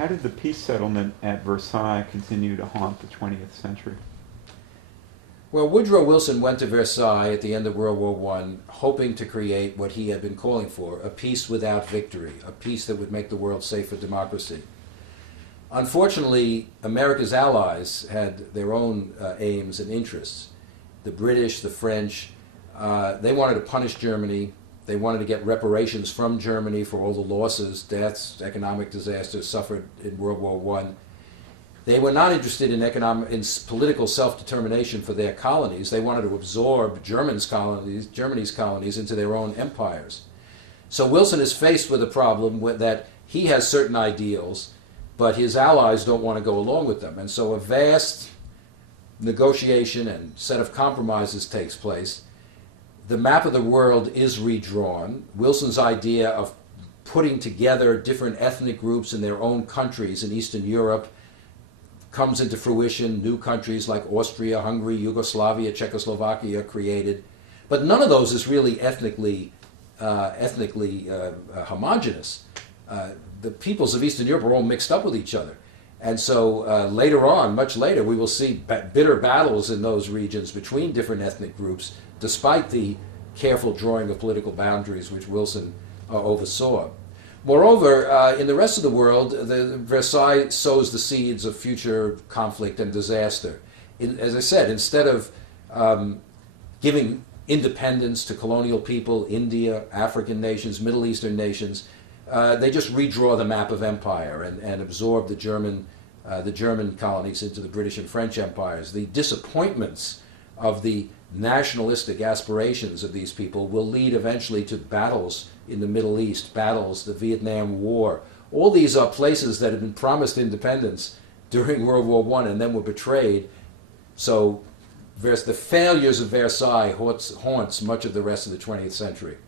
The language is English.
How did the peace settlement at Versailles continue to haunt the 20th century? Well, Woodrow Wilson went to Versailles at the end of World War One, hoping to create what he had been calling for, a peace without victory, a peace that would make the world safe for democracy. Unfortunately, America's allies had their own aims and interests. The British, the French, they wanted to punish Germany. They wanted to get reparations from Germany for all the losses, deaths, economic disasters suffered in World War One. They were not interested in political self-determination for their colonies. They wanted to absorb Germany's colonies into their own empires. So Wilson is faced with a problem that he has certain ideals, but his allies don't want to go along with them. And so a vast negotiation and set of compromises takes place. The map of the world is redrawn. Wilson's idea of putting together different ethnic groups in their own countries in Eastern Europe comes into fruition. New countries like Austria, Hungary, Yugoslavia, Czechoslovakia are created. But none of those is really ethnically homogenous. The peoples of Eastern Europe are all mixed up with each other. And so later on, much later, we will see bitter battles in those regions between different ethnic groups, despite the careful drawing of political boundaries which Wilson oversaw. Moreover, in the rest of the world, Versailles sows the seeds of future conflict and disaster. As I said, instead of giving independence to colonial people, India, African nations, Middle Eastern nations, they just redraw the map of empire and absorb the German colonies into the British and French empires. The disappointments of the nationalistic aspirations of these people will lead eventually to battles in the Middle East, the Vietnam War. All these are places that had been promised independence during World War I and then were betrayed. So the failures of Versailles haunts much of the rest of the 20th century.